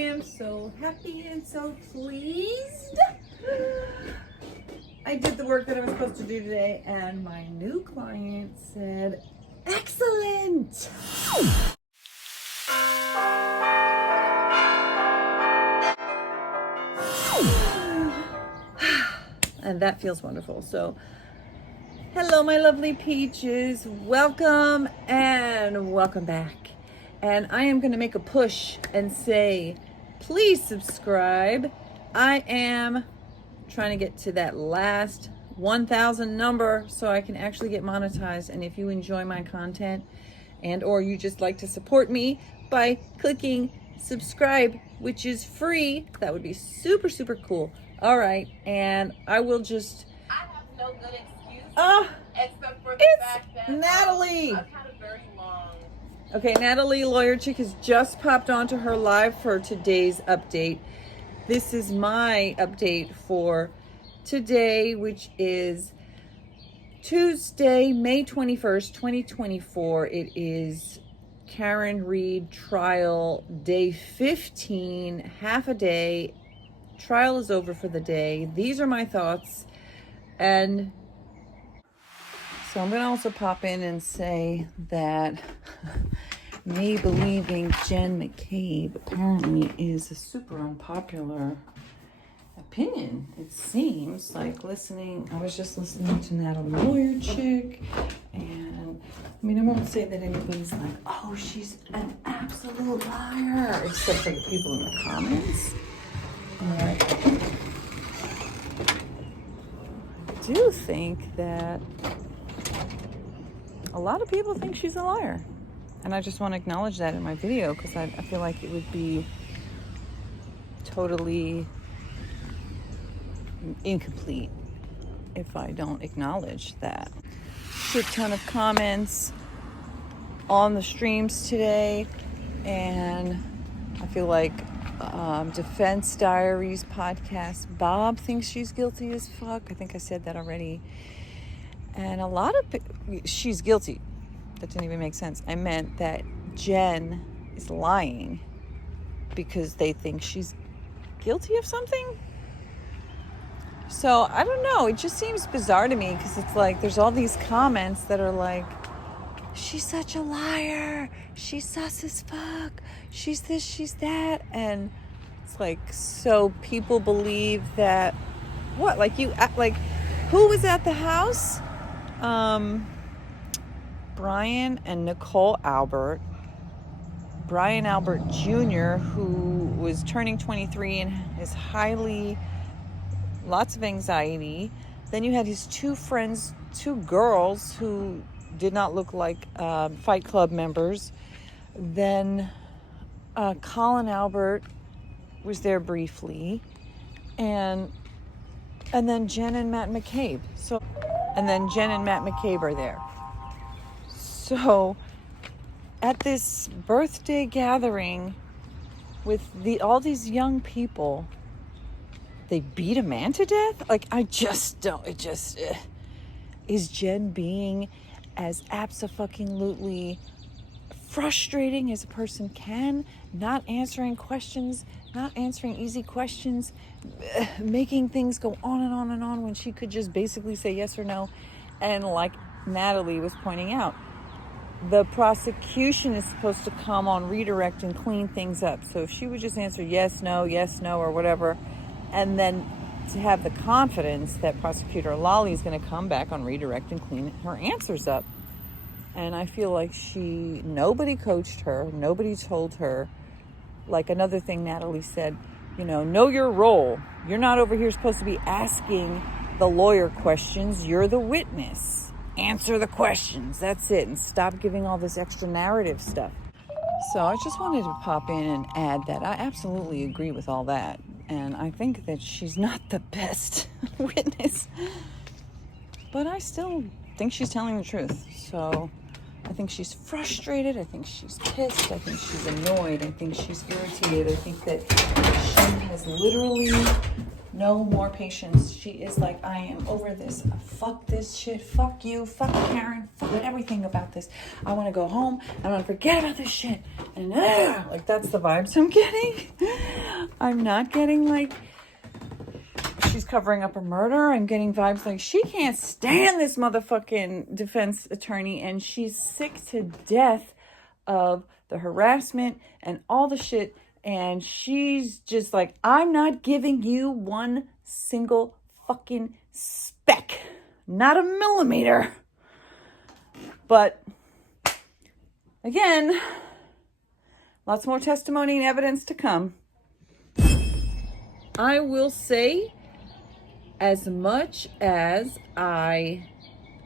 am so happy and so pleased. I did the work that I was supposed to do today, and my new client said, excellent. And that feels wonderful. So, hello, my lovely peaches. Welcome and welcome back. And I am going to make a push and say, please subscribe. I am trying to get to that last 1,000 number so I can actually get monetized. And if you enjoy my content and or you just like to support me by clicking subscribe, which is free, that would be super, super cool. All right. And I will just... I have no good excuse except for the fact that Natalie. I've had a very long... Okay, Natalie, Lawyer Chick, has just popped onto her live for today's update. This is my update for today, which is Tuesday, May 21st, 2024. It is Karen Reed trial day 15, half a day. Trial is over for the day. These are my thoughts. And so I'm going to also pop in and say that me believing Jenn McCabe apparently is a super unpopular opinion. It seems like I was just listening to Natalie Lawyer Chick, and I mean, I won't say that anybody's like, oh, she's an absolute liar, except for the people in the comments. But I do think that a lot of people think she's a liar. And I just want to acknowledge that in my video because I feel like it would be totally incomplete if I don't acknowledge that. Shit ton of comments on the streams today, and I feel like Defense Diaries podcast, Bob thinks she's guilty as fuck. I think I said that already. And a lot of she's guilty. That didn't even make sense. I meant that Jenn is lying because they think she's guilty of something. So I don't know. It just seems bizarre to me because it's like there's all these comments that are like, she's such a liar. She's sus as fuck. She's this, she's that. And it's like, so people believe that, what? Like who was at the house? Brian and Nicole Albert. Brian Albert Jr., who was turning 23 and is lots of anxiety. Then you had his two friends, two girls who did not look like Fight Club members. Then Colin Albert was there briefly. And then Jenn and Matt McCabe. And then Jenn and Matt McCabe are there. So at this birthday gathering with all these young people, they beat a man to death? Like, I just don't, is Jenn being as abso-fucking-lutely frustrating as a person can, not answering questions, not answering easy questions, making things go on and on and on when she could just basically say yes or no. And like Natalie was pointing out, the prosecution is supposed to come on redirect and clean things up. So if she would just answer yes, no, or whatever, and then to have the confidence that Prosecutor Lawley is going to come back on redirect and clean her answers up. And I feel like nobody coached her, nobody told her. Like another thing Natalie said, know your role. You're not over here supposed to be asking the lawyer questions. You're the witness. Answer the questions. That's it. And stop giving all this extra narrative stuff. So I just wanted to pop in and add that I absolutely agree with all that. And I think that she's not the best witness. But I still think she's telling the truth. So I think she's frustrated. I think she's pissed. I think she's annoyed. I think she's irritated. I think that she has literally no more patience. She is like, I am over this. Fuck this shit. Fuck you. Fuck Karen. Fuck everything about this. I want to go home. I want to forget about this shit. And like, that's the vibes I'm getting. I'm not getting like she's covering up a murder. I'm getting vibes like she can't stand this motherfucking defense attorney, and she's sick to death of the harassment and all the shit. And she's just like, I'm not giving you one single fucking speck, not a millimeter. But again, lots more testimony and evidence to come. I will say, as much as I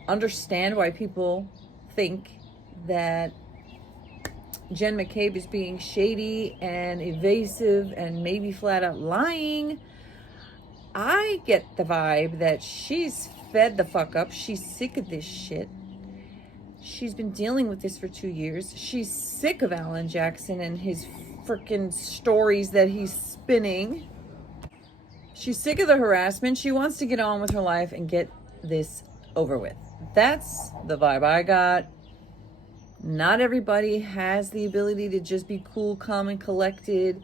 understand why people think that Jenn McCabe is being shady and evasive and maybe flat out lying, I get the vibe that she's fed the fuck up. She's sick of this shit. She's been dealing with this for 2 years. She's sick of Alan Jackson and his freaking stories that he's spinning. She's sick of the harassment. She wants to get on with her life and get this over with. That's the vibe I got. Not everybody has the ability to just be cool, calm, and collected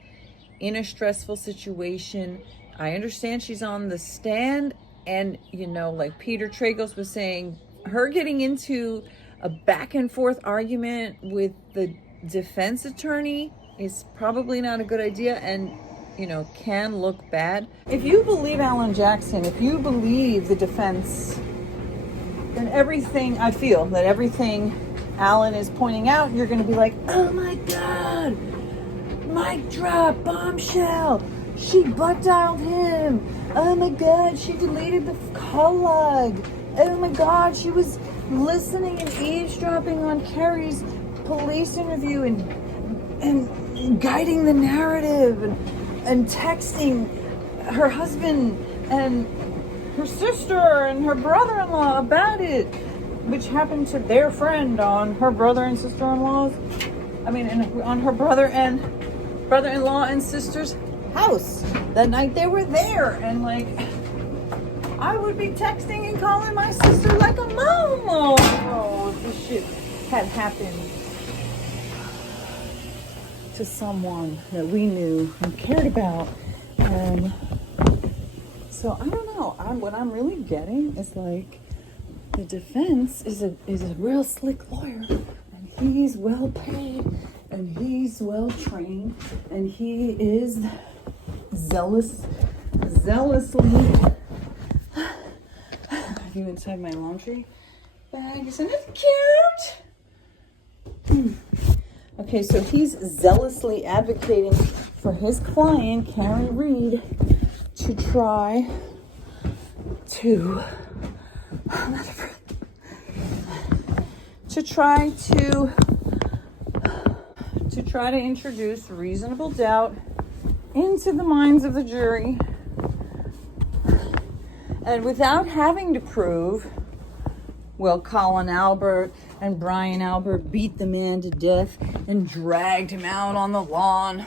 in a stressful situation. I understand she's on the stand, and, you know, like Peter Tragos was saying, her getting into a back and forth argument with the defense attorney is probably not a good idea, and, you know, can look bad. If you believe Alan Jackson, if you believe the defense, then everything, I feel that everything Alan is pointing out, you're going to be like, oh my God, mic drop, bombshell. She butt dialed him. Oh my God, she deleted the call log. Oh my God, she was listening and eavesdropping on Carrie's police interview and guiding the narrative and texting her husband and her sister and her brother-in-law about it, which happened to their friend on her brother and sister-in-law's, on her brother-in-law and sister's house that night they were there. And like, I would be texting and calling my sister like a momo. Oh, if this shit had happened to someone that we knew and cared about. So I don't know. What I'm really getting is like, the defense is a real slick lawyer, and he's well paid, and he's well trained, and he is zealously. Are you inside my laundry bag? Isn't it cute? Okay, so he's zealously advocating for his client, Karen Reed, to try to introduce reasonable doubt into the minds of the jury, and without having to prove, well, Colin Albert and Brian Albert beat the man to death and dragged him out on the lawn.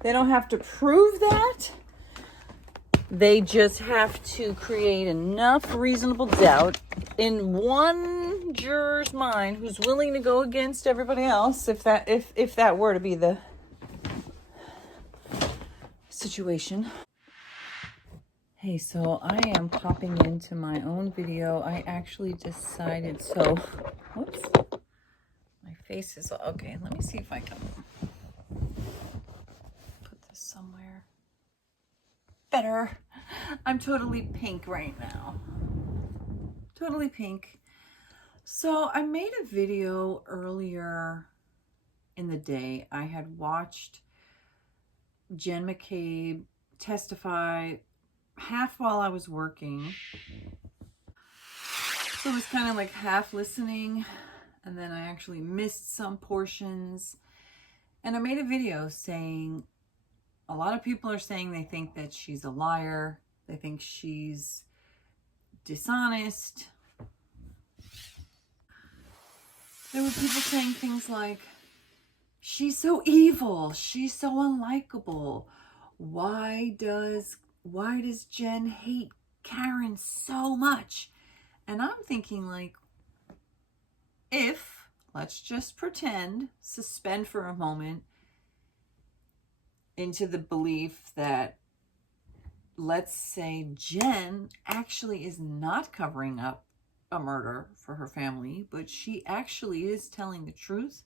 They don't have to prove that. They just have to create enough reasonable doubt in one juror's mind who's willing to go against everybody else, if that were to be the situation. Hey, so I am popping into my own video. I actually decided, whoops, my face is, okay, let me see if I can put this somewhere better. I'm totally pink right now. Totally pink. So I made a video earlier in the day. I had watched Jenn McCabe testify half while I was working. So it was kind of like half listening, and then I actually missed some portions. And I made a video saying, a lot of people are saying they think that she's a liar. They think she's dishonest. There were people saying things like, she's so evil, she's so unlikable. Why does Jenn hate Karen so much? And I'm thinking, like, if, let's just pretend, suspend for a moment into the belief that, let's say, Jenn actually is not covering up a murder for her family, but she actually is telling the truth,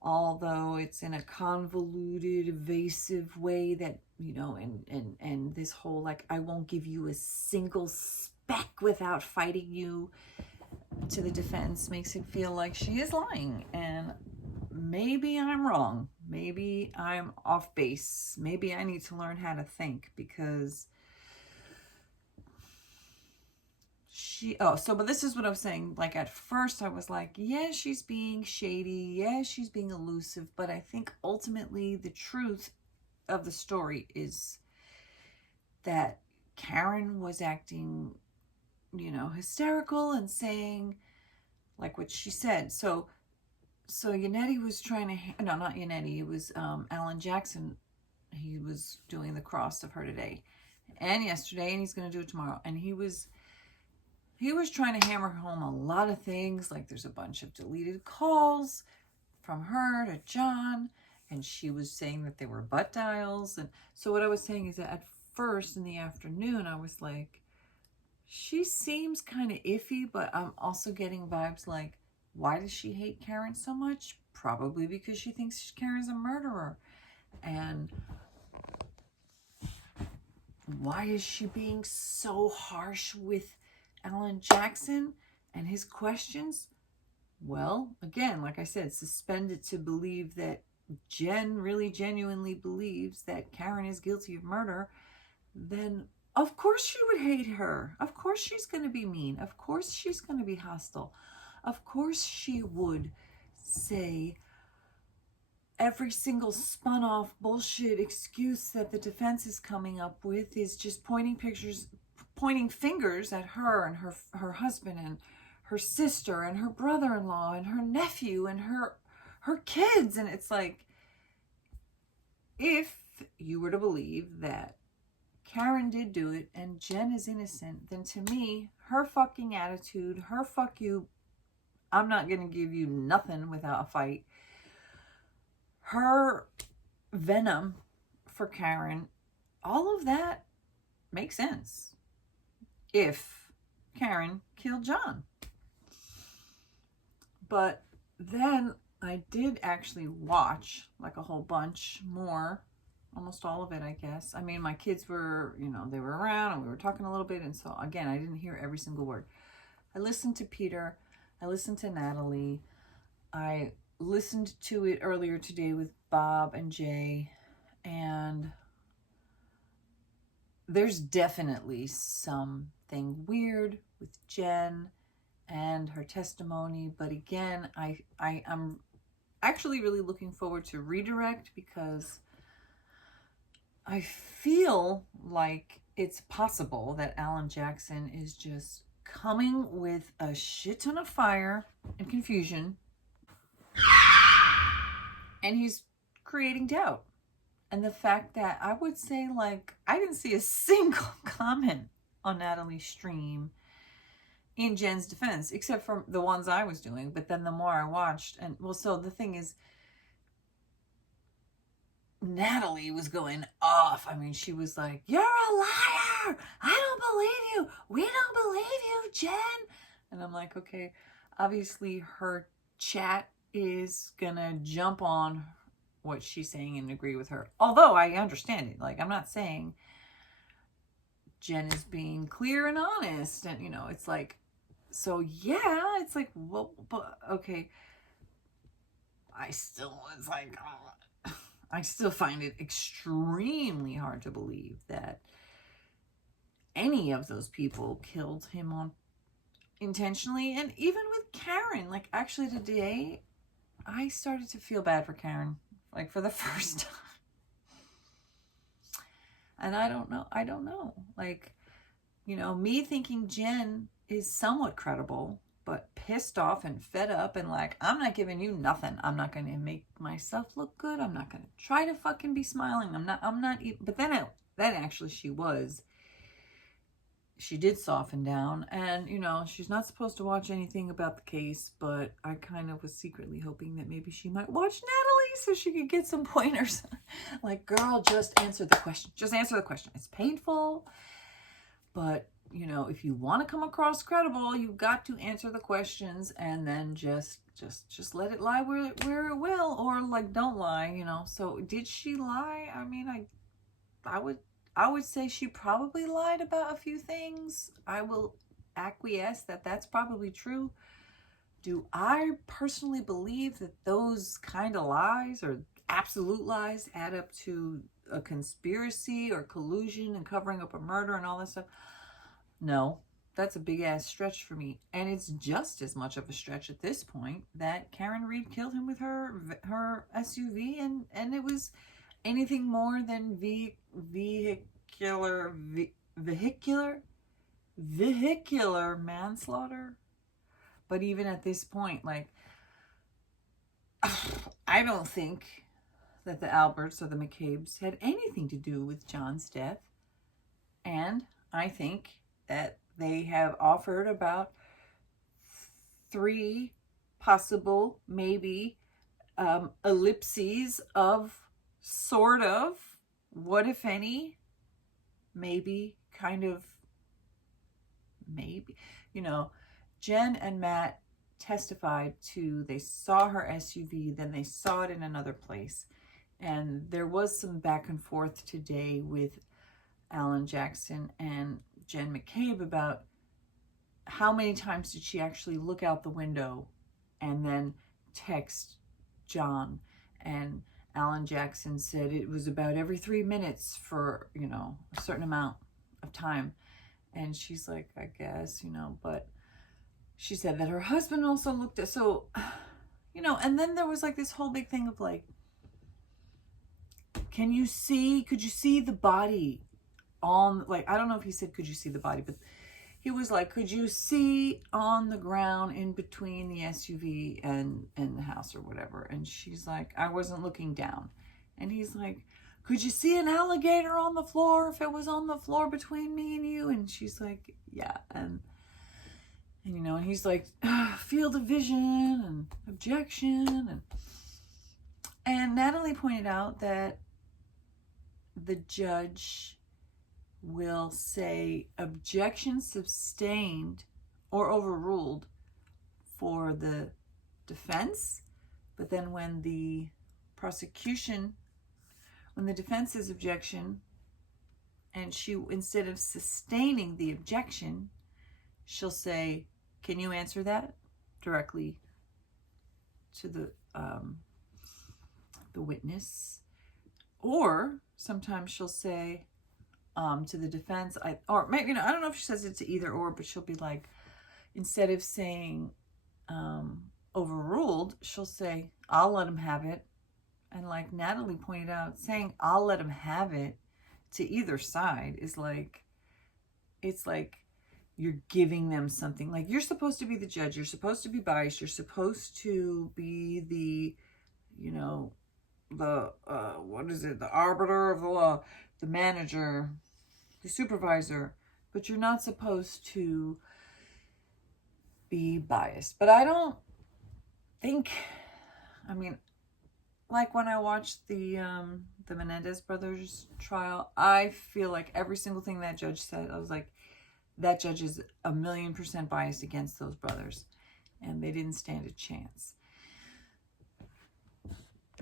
although it's in a convoluted, evasive way that, you know, and this whole, like, I won't give you a single speck without fighting you to the defense makes it feel like she is lying. And maybe I'm wrong. Maybe I'm off base. Maybe I need to learn how to think, because but this is what I was saying. Like, at first I was like, yeah, she's being shady. Yeah, she's being elusive. But I think ultimately the truth of the story is that Karen was acting, you know, hysterical and saying, like, what she said. So Yannetti was trying to, no, not Yannetti, it was Alan Jackson. He was doing the cross of her today and yesterday, and he's going to do it tomorrow. And he was trying to hammer home a lot of things, like there's a bunch of deleted calls from her to John, and she was saying that they were butt dials. And so what I was saying is that at first in the afternoon, I was like, she seems kind of iffy, but I'm also getting vibes like, why does she hate Karen so much? Probably because she thinks Karen's a murderer. And why is she being so harsh with Alan Jackson and his questions? Well, again, like I said, suspended to believe that Jenn really genuinely believes that Karen is guilty of murder, then of course she would hate her. Of course she's going to be mean. Of course she's going to be hostile. Of course she would say every single spun off bullshit excuse that the defense is coming up with is just pointing fingers at her and her husband and her sister and her brother-in-law and her nephew and her kids. And it's like, if you were to believe that Karen did do it and Jenn is innocent, then to me, her fucking attitude, her fuck you, I'm not going to give you nothing without a fight, her venom for Karen, all of that makes sense if Karen killed John. But then I did actually watch like a whole bunch more, almost all of it, I guess. I mean, my kids were, you know, they were around and we were talking a little bit. And so again, I didn't hear every single word. I listened to Peter. I listened to Natalie. I listened to it earlier today with Bob and Jay. And there's definitely something weird with Jenn and her testimony. But again, I'm actually really looking forward to Redirect, because I feel like it's possible that Alan Jackson is just coming with a shit ton of fire and confusion, and he's creating doubt. And the fact that I would say, like, I didn't see a single comment on Natalie's stream in Jenn's defense, except for the ones I was doing. But then the more I watched, and well, so the thing is, Natalie was going off. I mean, she was like, you're a liar. I don't believe you. We don't believe you, Jenn. And I'm like, okay, obviously her chat is gonna jump on what she's saying and agree with her. Although I understand it. Like, I'm not saying Jenn is being clear and honest. And, you know, it's like, so yeah, it's like, well, but okay. I still was like, oh, I still find it extremely hard to believe that any of those people killed him on intentionally. And even with Karen, like, actually today, I started to feel bad for Karen, like, for the first time. And I don't know. Like, you know, me thinking Jenn is somewhat credible, but pissed off and fed up and like, I'm not giving you nothing. I'm not going to make myself look good. I'm not going to try to fucking be smiling. I'm not even, but then actually she did soften down, and you know, she's not supposed to watch anything about the case, but I kind of was secretly hoping that maybe she might watch Natalie so she could get some pointers. Like, girl, just answer the question. Just answer the question. It's painful, but you know, if you want to come across credible, you've got to answer the questions, and then just let it lie where it will, or like, don't lie, you know. So did she lie? I mean, I would say she probably lied about a few things. I will acquiesce that that's probably true. Do I personally believe that those kind of lies or absolute lies add up to a conspiracy or collusion and covering up a murder and all that stuff? No, that's a big ass stretch for me. And it's just as much of a stretch at this point that Karen Reed killed him with her SUV, and it was anything more than vehicular manslaughter. But even at this point, like, I don't think that the Alberts or the McCabes had anything to do with John's death. And I think that they have offered about 3 possible, maybe, ellipses of sort of, what if any, maybe, kind of, maybe, you know. Jenn and Matt testified to, they saw her SUV, then they saw it in another place. And there was some back and forth today with Alan Jackson and Jenn McCabe about how many times did she actually look out the window and then text John. And Alan Jackson said it was about every 3 minutes for, you know, a certain amount of time. And she's like, I guess, you know, but she said that her husband also looked at, so, you know. And then there was like this whole big thing of like, could you see the body on, like, I don't know if he said, could you see the body, but he was like, could you see on the ground in between the SUV and the house or whatever? And she's like, I wasn't looking down. And he's like, could you see an alligator on the floor if it was on the floor between me and you? And she's like, yeah. And you know, and he's like, field of vision and objection. And Natalie pointed out that the judge will say objection sustained or overruled for the defense, but then when the defense's objection, and she, instead of sustaining the objection, she'll say, can you answer that directly to the witness? Or sometimes she'll say to the defense, or maybe, you know, I don't know if she says it to either or, but she'll be like, instead of saying overruled, she'll say, I'll let him have it. And like Natalie pointed out, saying I'll let him have it to either side is like, it's like you're giving them something. Like, you're supposed to be the judge, you're supposed to be biased, you're supposed to be the, you know, the the arbiter of the law, the manager, the supervisor, but you're not supposed to be biased. But I don't think, I mean, like when I watched the Menendez brothers trial, I feel like every single thing that judge said, I was like, that judge is 1,000,000% biased against those brothers, and they didn't stand a chance.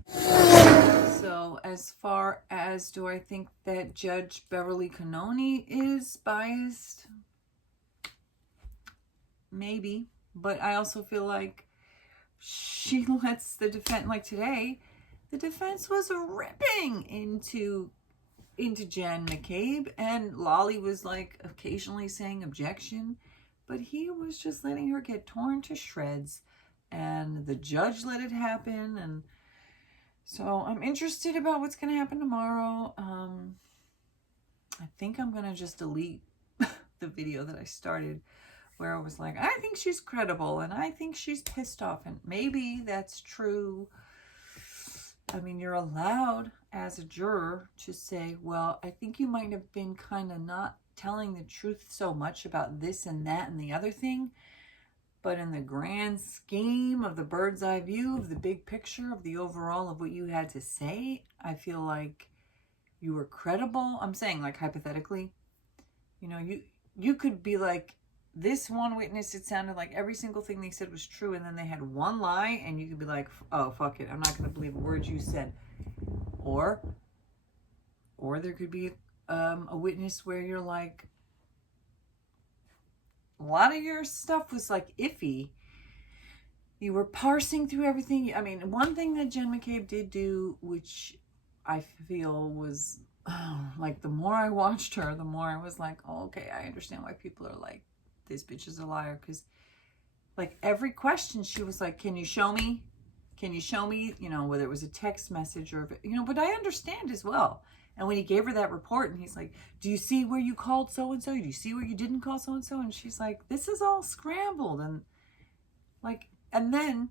So as far as, do I think that Judge Beverly Cannoni is biased? Maybe, but I also feel like she lets the defense, like today, the defense was ripping into Jenn McCabe, and Lolly was like occasionally saying objection, but he was just letting her get torn to shreds, and the judge let it happen. And so I'm interested about what's going to happen tomorrow. I think I'm going to just delete the video that I started where it was like, I think she's credible and I think she's pissed off. And maybe that's true. I mean, you're allowed as a juror to say, well, I think you might have been kind of not telling the truth so much about this and that and the other thing. But in the grand scheme of the bird's eye view of the big picture of the overall of what you had to say, I feel like you were credible. I'm saying, like, hypothetically, you know, you could be like, this one witness, it sounded like every single thing they said was true, and then they had one lie, and you could be like, oh, fuck it, I'm not going to believe a word you said. Or there could be a witness where you're like, a lot of your stuff was like iffy. You were parsing through everything. I mean, one thing that Jenn McCabe did do, which I feel was, like, the more I watched her, the more I was like, oh, okay, I understand why people are like, this bitch is a liar. Because, like, every question she was like, can you show me? Can you show me? You know, whether it was a text message or, you know, but I understand as well. And when he gave her that report and he's like, do you see where you called so-and-so? Do you see where you didn't call so-and-so? And she's like, this is all scrambled. And like, and then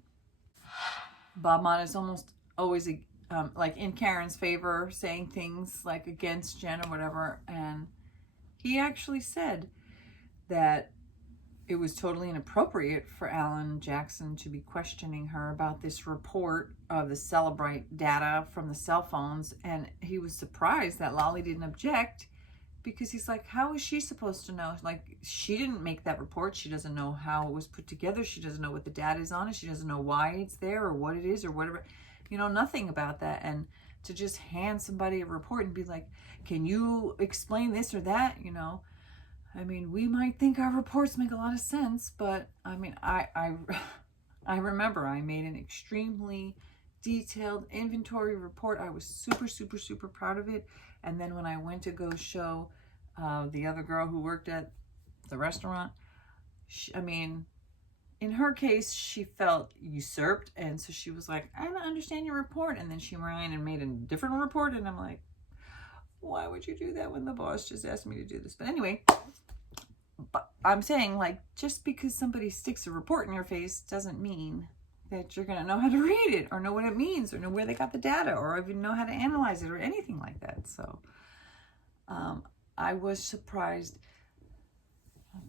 Bob Mott is almost always like in Karen's favor, saying things like against Jenn or whatever. And he actually said that it was totally inappropriate for Alan Jackson to be questioning her about this report of the Celebrite data from the cell phones. And he was surprised that Lolly didn't object, because he's like, how is she supposed to know? Like, she didn't make that report. She doesn't know how it was put together. She doesn't know what the data is on it. She doesn't know why it's there or what it is or whatever. You know, nothing about that. And to just hand somebody a report and be like, can you explain this or that? You know, I mean, we might think our reports make a lot of sense, but I mean, I remember I made an extremely detailed inventory report. I was super, super, super proud of it. And then when I went to go show the other girl who worked at the restaurant, I mean, in her case, she felt usurped. And so she was like, I don't understand your report. And then she ran and made a different report. And I'm like, why would you do that when the boss just asked me to do this? But anyway, but I'm saying, like, just because somebody sticks a report in your face doesn't mean that you're going to know how to read it or know what it means or know where they got the data or even know how to analyze it or anything like that. So I was surprised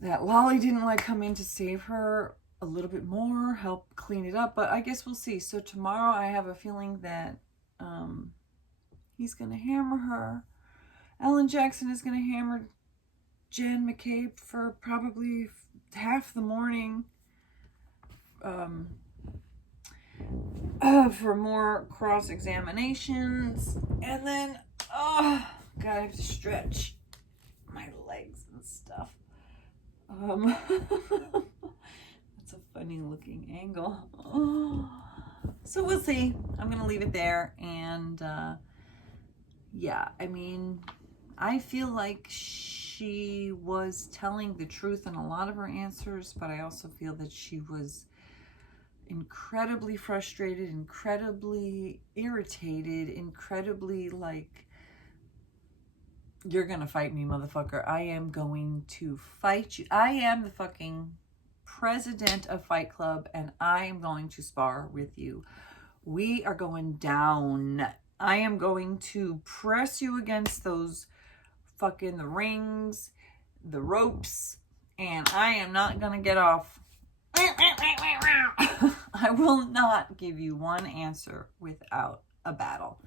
that Lolly didn't, like, come in to save her a little bit more, help clean it up. But I guess we'll see. So tomorrow I have a feeling that he's going to hammer her. Alan Jackson is going to hammer Jenn McCabe for probably half the morning for more cross-examinations. And then, oh, God, I have to stretch my legs and stuff. That's a funny looking angle. Oh. So we'll see. I'm going to leave it there. And yeah, I mean, I feel like she was telling the truth in a lot of her answers, but I also feel that she was incredibly frustrated, incredibly irritated, incredibly like, you're gonna fight me, motherfucker. I am going to fight you. I am the fucking president of Fight Club, and I am going to spar with you. We are going down. I am going to press you against those fucking the rings, the ropes, and I am not gonna get off. I will not give you one answer without a battle.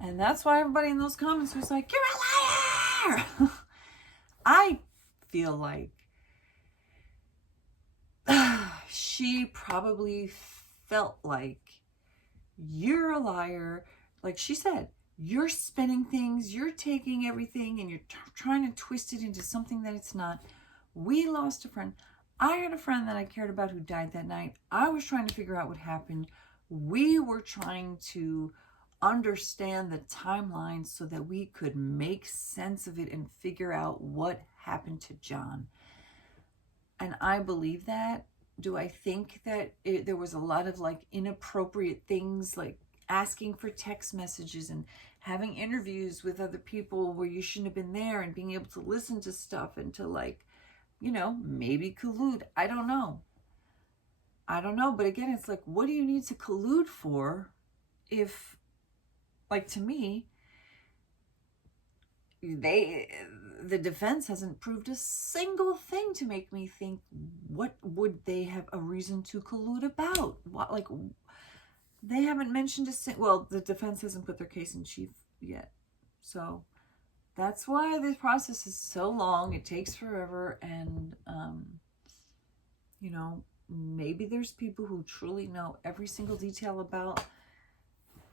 And that's why everybody in those comments was like, you're a liar. I feel like she probably felt like, you're a liar. Like she said, you're spinning things, you're taking everything and you're trying to twist it into something that it's not. We lost a friend. I had a friend that I cared about who died that night. I was trying to figure out what happened. We were trying to understand the timeline so that we could make sense of it and figure out what happened to John. And I believe that. Do I think that there was a lot of like inappropriate things, like asking for text messages and having interviews with other people where you shouldn't have been there and being able to listen to stuff and to like you know, maybe collude. I don't know. But again, it's like, what do you need to collude for if, like, to me, the defense hasn't proved a single thing to make me think, what would they have a reason to collude about? What, like, they haven't mentioned well, the defense hasn't put their case in chief yet. So that's why this process is so long. It takes forever. And, you know, maybe there's people who truly know every single detail about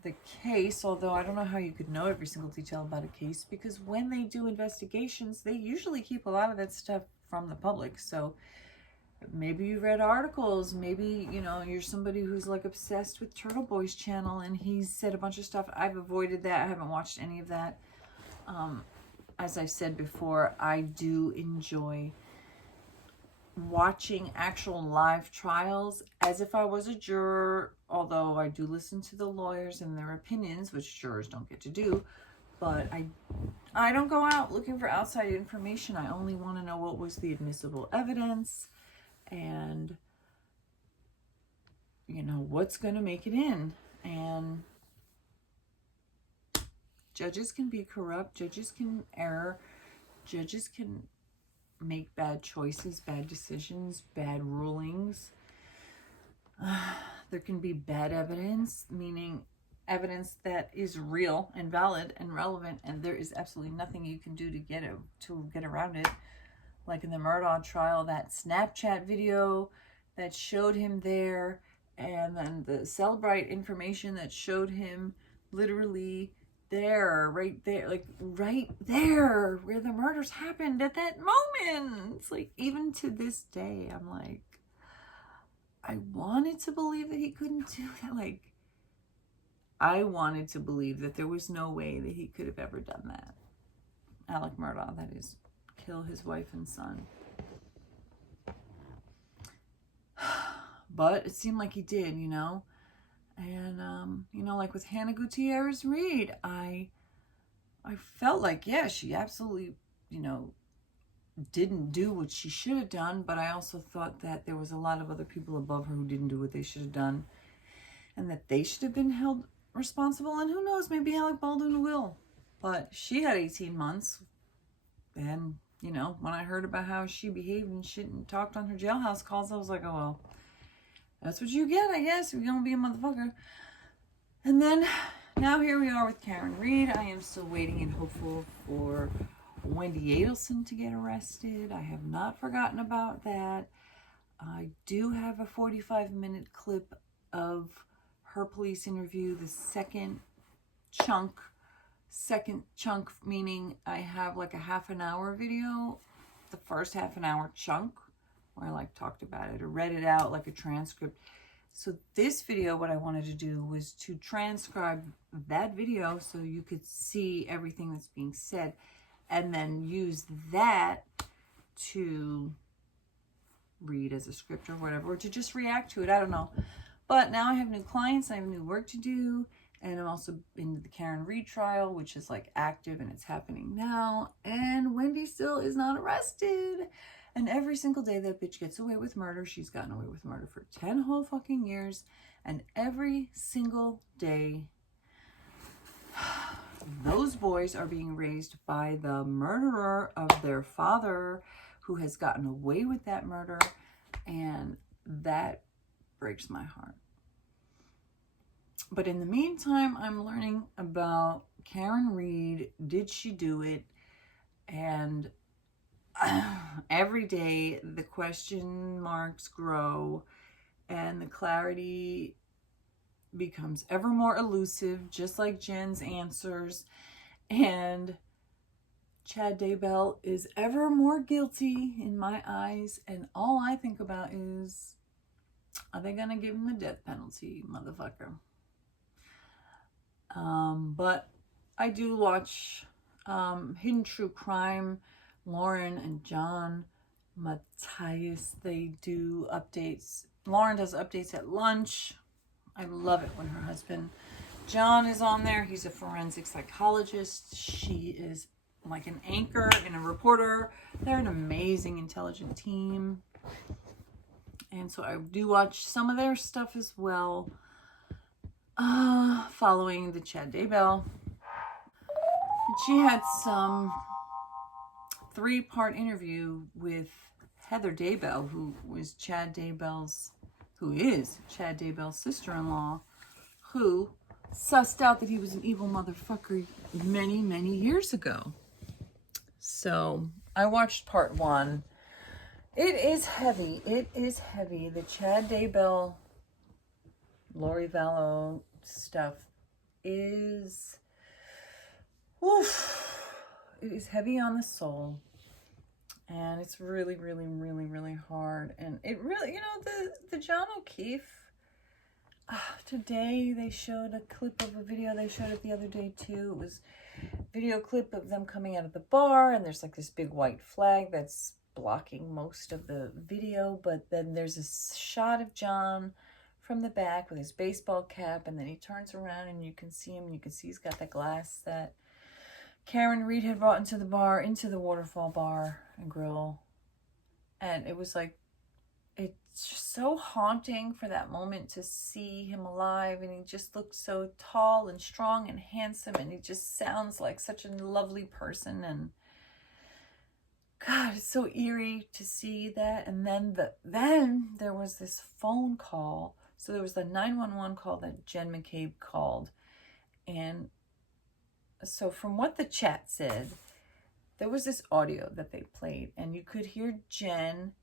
the case, although I don't know how you could know every single detail about a case, because when they do investigations, they usually keep a lot of that stuff from the public. So maybe you read articles, maybe, you know, you're somebody who's like obsessed with Turtle Boy's channel and he's said a bunch of stuff. I've avoided that. I haven't watched any of that. As I said before, I do enjoy watching actual live trials as if I was a juror, although I do listen to the lawyers and their opinions, which jurors don't get to do. But I don't go out looking for outside information. I only want to know what was the admissible evidence and, you know, what's going to make it in. And judges can be corrupt, judges can err, judges can make bad choices, bad decisions, bad rulings. There can be bad evidence, meaning evidence that is real and valid and relevant, and there is absolutely nothing you can do to get around it. Like in the Murdaugh trial, that Snapchat video that showed him there, and then the Cellbrite information that showed him literally there, right there, like right there where the murders happened at that moment. It's like, even to this day, I'm like, I wanted to believe that he couldn't do that. Like, I wanted to believe that there was no way that he could have ever done that. Alec Murdaugh, that is, kill his wife and son. But it seemed like he did, you know. And, you know, like with Hannah Gutierrez Reed, I felt like, yeah, she absolutely, you know, didn't do what she should have done. But I also thought that there was a lot of other people above her who didn't do what they should have done. And that they should have been held responsible. And who knows, maybe Alec Baldwin will. But she had 18 months. And, you know, when I heard about how she behaved and shit and talked on her jailhouse calls, I was like, oh, well, that's what you get, I guess, if you're gonna be a motherfucker. And then, now here we are with Karen Reed. I am still waiting and hopeful for Wendy Adelson to get arrested. I have not forgotten about that. I do have a 45-minute clip of her police interview, the second chunk, meaning I have like a half an hour video, the first half an hour chunk, where I like talked about it or read it out like a transcript. So this video, what I wanted to do was to transcribe that video so you could see everything that's being said and then use that to read as a script or whatever, or to just react to it. I don't know. But now I have new clients, I have new work to do, and I'm also into the Karen Reed trial, which is like active and it's happening now. And Wendy still is not arrested. And every single day that bitch gets away with murder, she's gotten away with murder for 10 whole fucking years. And every single day, those boys are being raised by the murderer of their father, who has gotten away with that murder. And that breaks my heart. But in the meantime, I'm learning about Karen Reed. Did she do it? And every day the question marks grow and the clarity becomes ever more elusive, just like Jenn's answers. And Chad Daybell is ever more guilty in my eyes. And all I think about is, are they gonna give him the death penalty, motherfucker? But I do watch Hidden True Crime. Lauren and John Matthias, they do updates. Lauren does updates at lunch. I love it when her husband John is on there. He's a forensic psychologist. She is like an anchor and a reporter. They're an amazing, intelligent team. And so I do watch some of their stuff as well, following the Chad Daybell. And she had some 3-part interview with Heather Daybell, who is Chad Daybell's sister-in-law, who sussed out that he was an evil motherfucker many, many years ago. So I watched part 1. It is heavy. It is heavy. The Chad Daybell, Lori Vallow stuff is, it is heavy on the soul. And it's really, really, really, really hard. And it really, the John O'Keefe, today they showed a clip of a video. They showed it the other day too. It was a video clip of them coming out of the bar, and there's like this big white flag that's blocking most of the video. But then there's a shot of John from the back with his baseball cap, and then he turns around and you can see him. You can see he's got the glass that Karen Reed had brought into the bar, into the Waterfall Bar and Grill. And it was like, it's just so haunting for that moment to see him alive. And he just looks so tall and strong and handsome. And he just sounds like such a lovely person. And God, it's so eerie to see that. And then there was this phone call. So there was the 911 call that Jenn McCabe called. And so from what the chat said, there was this audio that they played, and you could hear Jenn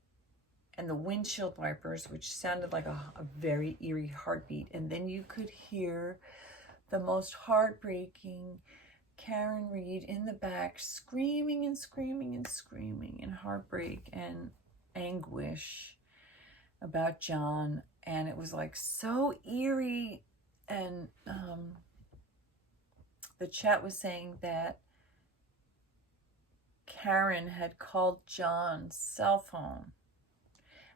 and the windshield wipers, which sounded like a very eerie heartbeat. And then you could hear the most heartbreaking Karen Reed in the back screaming and screaming and screaming in heartbreak and anguish about John. And it was like so eerie. And the chat was saying that Karen had called John's cell phone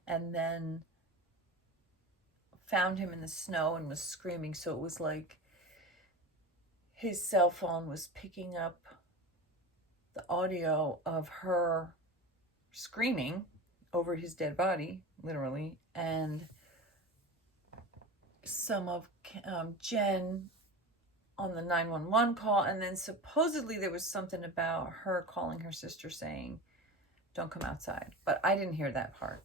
and then found him in the snow and was screaming. So it was like his cell phone was picking up the audio of her screaming over his dead body, literally, and some of Jenn on the 911 call. And then supposedly there was something about her calling her sister saying, don't come outside. But I didn't hear that part.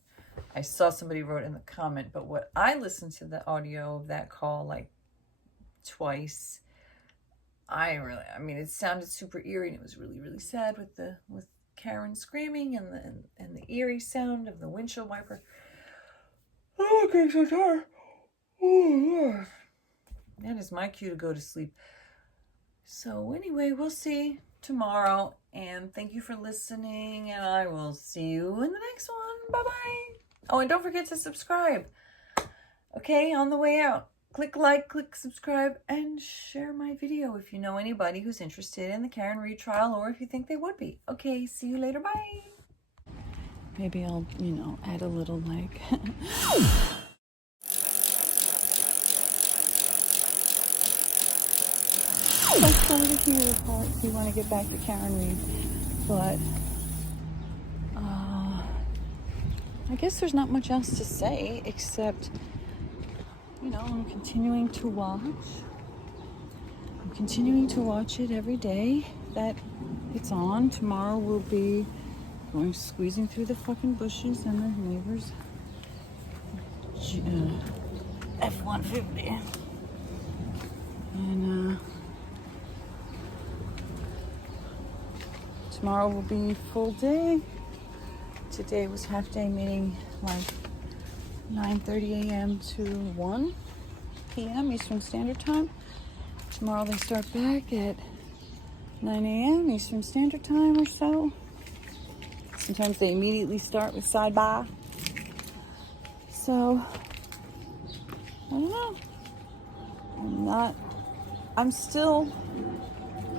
I saw somebody wrote in the comment, but what I listened to the audio of that call like twice. It sounded super eerie, and it was really, really sad with Karen screaming and the eerie sound of the windshield wiper. Oh, I'm getting so tired. Oh, Lord. That is my cue to go to sleep. So anyway, we'll see tomorrow. And thank you for listening. And I will see you in the next one. Bye-bye. Oh, and don't forget to subscribe. Okay, on the way out. Click like, click subscribe, and share my video if you know anybody who's interested in the Karen Reed trial, or if you think they would be. Okay, see you later. Bye. Maybe I'll, add a little like... Let's go to here the part. We want to get back to Karen Reed, but I guess there's not much else to say except, I'm continuing to watch. I'm continuing to watch it every day that it's on. Tomorrow we'll be going squeezing through the fucking bushes and the neighbors. F-150. And tomorrow will be full day. Today was half day, meaning like 9:30 a.m. to 1 p.m. Eastern Standard Time. Tomorrow they start back at 9 a.m. Eastern Standard Time or so. Sometimes they immediately start with sidebar. So, I don't know. I'm still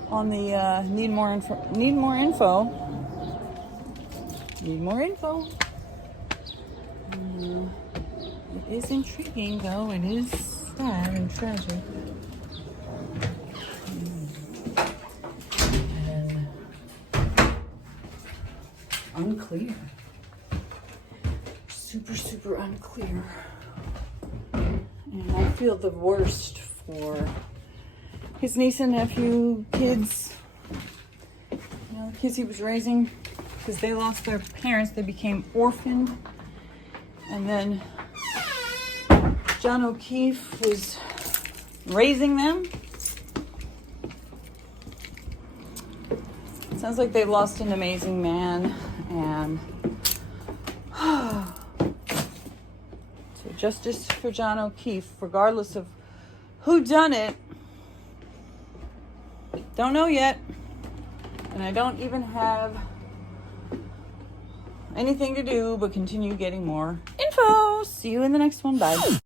on the need more info. Need more info. It is intriguing, though. It is sad and tragic. And unclear. Super, super unclear. And I feel the worst for his niece and nephew, kids. You know, the kids he was raising, because they lost their parents. They became orphaned. And then John O'Keefe was raising them. Sounds like they lost an amazing man. And so justice for John O'Keefe, regardless of who done it. Don't know yet. And I don't even have anything to do but continue getting more info. See you in the next one. Bye.